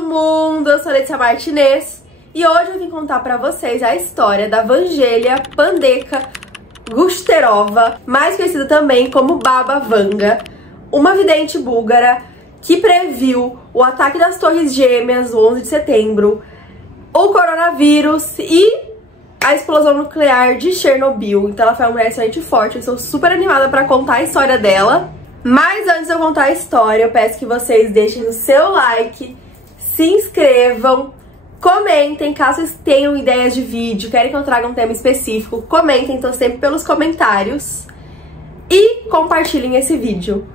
todo mundo, eu sou a Letícia Martinez e hoje eu vim contar pra vocês a história da Vangelia Pandeka Gushterova, mais conhecida também como Baba Vanga, uma vidente búlgara que previu o ataque das Torres Gêmeas, o 11 de setembro, o coronavírus e a explosão nuclear de Chernobyl. Então ela foi uma mulher extremamente forte, eu sou super animada pra contar a história dela. Mas antes de eu contar a história, eu peço que vocês deixem o seu like, se inscrevam, comentem, caso vocês tenham ideias de vídeo, querem que eu traga um tema específico, comentem, tô sempre pelos comentários. E compartilhem esse vídeo.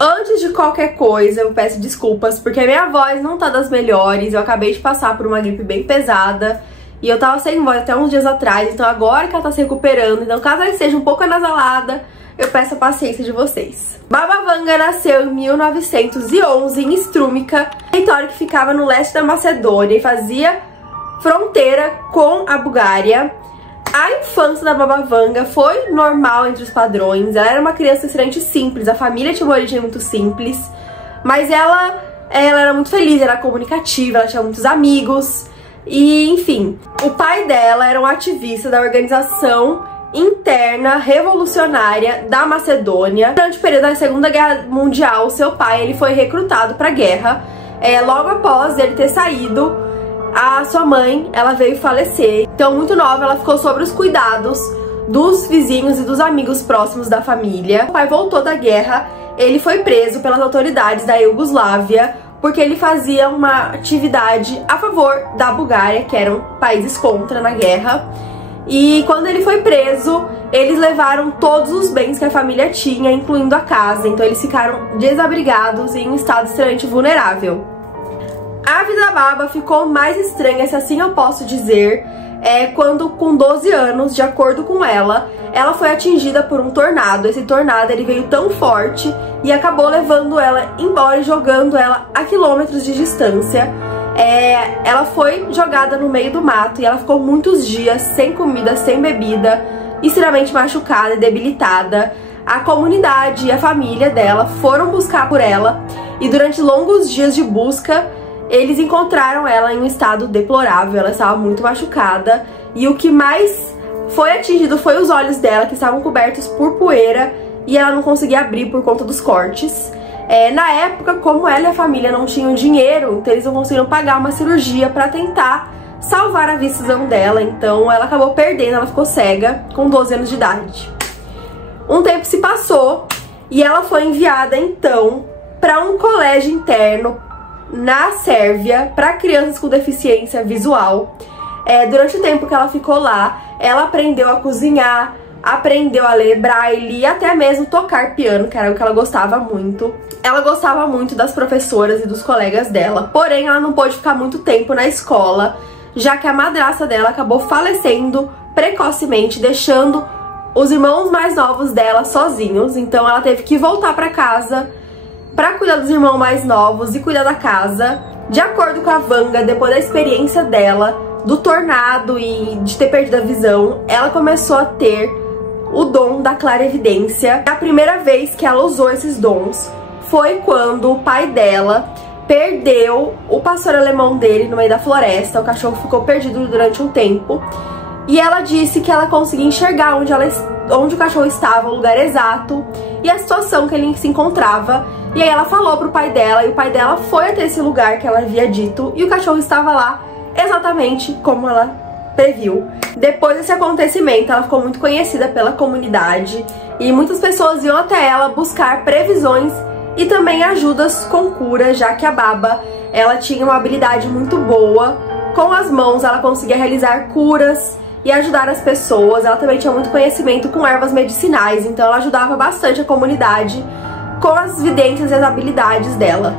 Antes de qualquer coisa, eu peço desculpas, porque a minha voz não tá das melhores, eu acabei de passar por uma gripe bem pesada. E eu tava sem voz até uns dias atrás, então agora que ela tá se recuperando, então caso ela esteja um pouco anasalada, eu peço a paciência de vocês. Baba Vanga nasceu em 1911 em Strumica, território que ficava no leste da Macedônia e fazia fronteira com a Bulgária. A infância da Baba Vanga foi normal entre os padrões, ela era uma criança extremamente simples, a família tinha uma origem muito simples, mas ela era muito feliz, era comunicativa, ela tinha muitos amigos. E, enfim, o pai dela era um ativista da organização interna revolucionária da Macedônia. Durante o período da Segunda Guerra Mundial, seu pai ele foi recrutado para a guerra. Logo após ele ter saído, a sua mãe ela veio falecer. Então, muito nova, ela ficou sob os cuidados dos vizinhos e dos amigos próximos da família. O pai voltou da guerra, ele foi preso pelas autoridades da Iugoslávia, porque ele fazia uma atividade a favor da Bulgária, que eram países contra na guerra. E quando ele foi preso, eles levaram todos os bens que a família tinha, incluindo a casa. Então eles ficaram desabrigados e em um estado extremamente vulnerável. A vida da Baba ficou mais estranha, se assim eu posso dizer, quando com 12 anos, de acordo com ela foi atingida por um tornado. Esse tornado ele veio tão forte e acabou levando ela embora e jogando ela a quilômetros de distância. Ela foi jogada no meio do mato e ela ficou muitos dias sem comida, sem bebida, extremamente machucada e debilitada. A comunidade e a família dela foram buscar por ela e durante longos dias de busca eles encontraram ela em um estado deplorável, ela estava muito machucada e o que mais foi atingido foi os olhos dela, que estavam cobertos por poeira e ela não conseguia abrir por conta dos cortes. Na época, como ela e a família não tinham dinheiro, então eles não conseguiram pagar uma cirurgia para tentar salvar a visão dela, então ela acabou perdendo, ela ficou cega com 12 anos de idade. Um tempo se passou e ela foi enviada então para um colégio interno na Sérvia para crianças com deficiência visual. Durante o tempo que ela ficou lá, ela aprendeu a cozinhar, aprendeu a ler braille e até mesmo tocar piano, que era o que ela gostava muito. Ela gostava muito das professoras e dos colegas dela, porém ela não pôde ficar muito tempo na escola, já que a madrasta dela acabou falecendo precocemente, deixando os irmãos mais novos dela sozinhos. Então ela teve que voltar para casa para cuidar dos irmãos mais novos e cuidar da casa. De acordo com a Vanga, depois da experiência dela, do tornado e de ter perdido a visão, ela começou a ter o dom da clarevidência. A primeira vez que ela usou esses dons foi quando o pai dela perdeu o pastor alemão dele no meio da floresta. O cachorro ficou perdido durante um tempo e ela disse que ela conseguia enxergar onde o cachorro estava, o lugar exato e a situação que ele se encontrava. E aí ela falou pro pai dela e o pai dela foi até esse lugar que ela havia dito e o cachorro estava lá exatamente como ela previu. Depois desse acontecimento, ela ficou muito conhecida pela comunidade e muitas pessoas iam até ela buscar previsões e também ajudas com cura, já que a Baba ela tinha uma habilidade muito boa. Com as mãos ela conseguia realizar curas e ajudar as pessoas. Ela também tinha muito conhecimento com ervas medicinais, então ela ajudava bastante a comunidade com as vidências e as habilidades dela.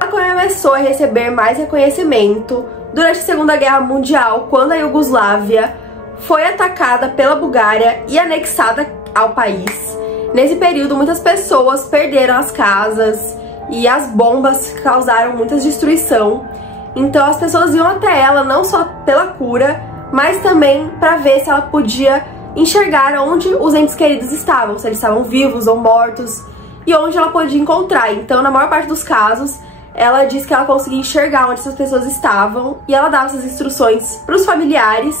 Ela começou a receber mais reconhecimento durante a Segunda Guerra Mundial, quando a Iugoslávia foi atacada pela Bulgária e anexada ao país. Nesse período, muitas pessoas perderam as casas e as bombas causaram muita destruição. Então as pessoas iam até ela não só pela cura, mas também para ver se ela podia enxergar onde os entes queridos estavam, se eles estavam vivos ou mortos. e onde ela podia encontrar. Então, na maior parte dos casos, ela disse que ela conseguia enxergar onde essas pessoas estavam e ela dava essas instruções para os familiares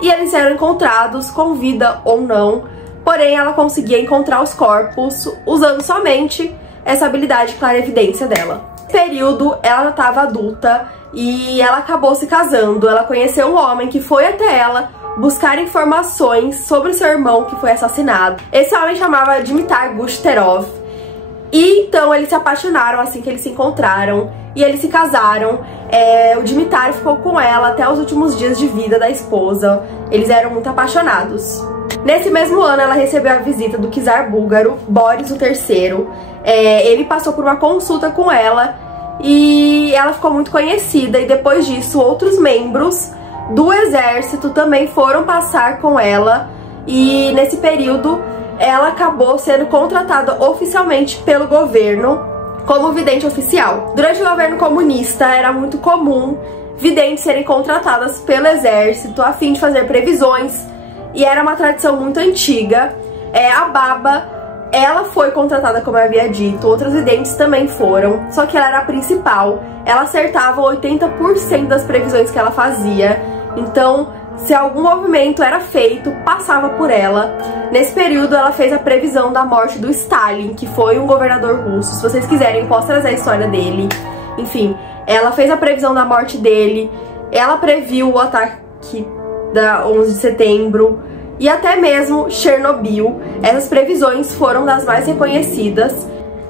e eles eram encontrados com vida ou não. Porém, ela conseguia encontrar os corpos usando somente essa habilidade de clarividência dela. Nesse período, ela já estava adulta e ela acabou se casando. Ela conheceu um homem que foi até ela buscar informações sobre o seu irmão que foi assassinado. Esse homem chamava Dimitar Gushterov. E então eles se apaixonaram assim que eles se encontraram e eles se casaram. O Dimitar ficou com ela até os últimos dias de vida da esposa. Eles eram muito apaixonados. Nesse mesmo ano ela recebeu a visita do czar búlgaro, Boris III. Ele passou por uma consulta com ela e ela ficou muito conhecida. E depois disso outros membros do exército também foram passar com ela. E nesse período ela acabou sendo contratada oficialmente pelo governo como vidente oficial. Durante o governo comunista era muito comum videntes serem contratadas pelo exército a fim de fazer previsões e era uma tradição muito antiga. A Baba, ela foi contratada, como eu havia dito, outras videntes também foram, só que ela era a principal. Ela acertava 80% das previsões que ela fazia, então se algum movimento era feito, passava por ela. Nesse período ela fez a previsão da morte do Stalin, que foi um governador russo. Se vocês quiserem, eu posso trazer a história dele. Enfim, ela fez a previsão da morte dele, ela previu o ataque da 11 de setembro e até mesmo Chernobyl. Essas previsões foram das mais reconhecidas.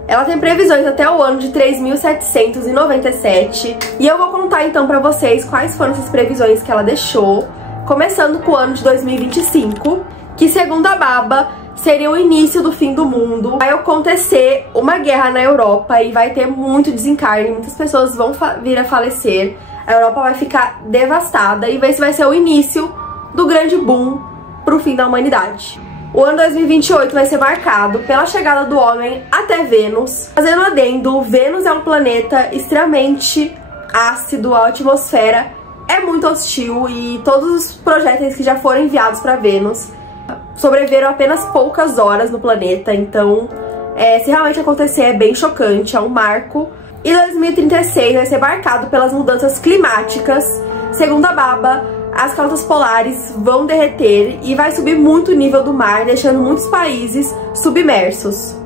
Ela tem previsões até o ano de 3797 e eu vou contar então pra vocês quais foram essas previsões que ela deixou, começando com o ano de 2025, que segundo a Baba seria o início do fim do mundo. Vai acontecer uma guerra na Europa e vai ter muito desencarne, muitas pessoas vão vir a falecer, a Europa vai ficar devastada e esse vai ser o início do grande boom pro fim da humanidade. O ano 2028 vai ser marcado pela chegada do homem até Vênus. Fazendo um adendo, Vênus é um planeta extremamente ácido, a atmosfera é muito hostil e todos os projéteis que já foram enviados para Vênus sobreviveram apenas poucas horas no planeta. Então, se realmente acontecer, é bem chocante, é um marco. E 2036 vai ser marcado pelas mudanças climáticas. Segundo a Baba, as calotas polares vão derreter e vai subir muito o nível do mar, deixando muitos países submersos.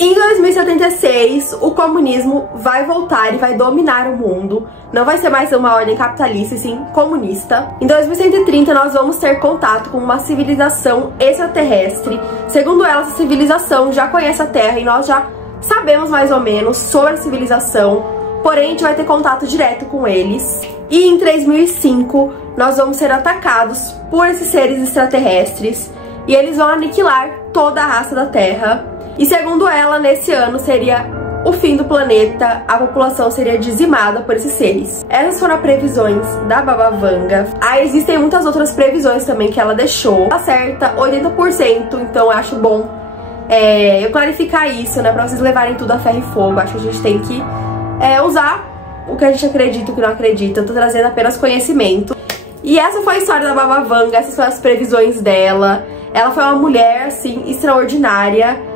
Em 2076, o comunismo vai voltar e vai dominar o mundo. Não vai ser mais uma ordem capitalista, e sim comunista. Em 2130, nós vamos ter contato com uma civilização extraterrestre. Segundo ela, essa civilização já conhece a Terra e nós já sabemos mais ou menos sobre a civilização. Porém, a gente vai ter contato direto com eles. E em 3005, nós vamos ser atacados por esses seres extraterrestres. E eles vão aniquilar toda a raça da Terra. E segundo ela, nesse ano seria o fim do planeta, a população seria dizimada por esses seres. Essas foram as previsões da Baba Vanga. Existem muitas outras previsões também que ela deixou. Acerta 80%, então eu acho bom eu clarificar isso, né, pra vocês levarem tudo a ferro e fogo. Acho que a gente tem que usar o que a gente acredita e o que não acredita. Eu tô trazendo apenas conhecimento. E essa foi a história da Baba Vanga, essas foram as previsões dela. Ela foi uma mulher, assim, extraordinária.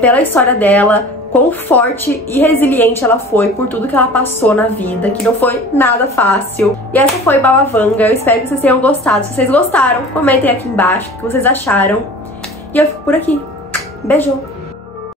Pela história dela, quão forte e resiliente ela foi por tudo que ela passou na vida, que não foi nada fácil. E essa foi Baba Vanga. Eu espero que vocês tenham gostado. Se vocês gostaram, comentem aqui embaixo o que vocês acharam. E eu fico por aqui. Beijo!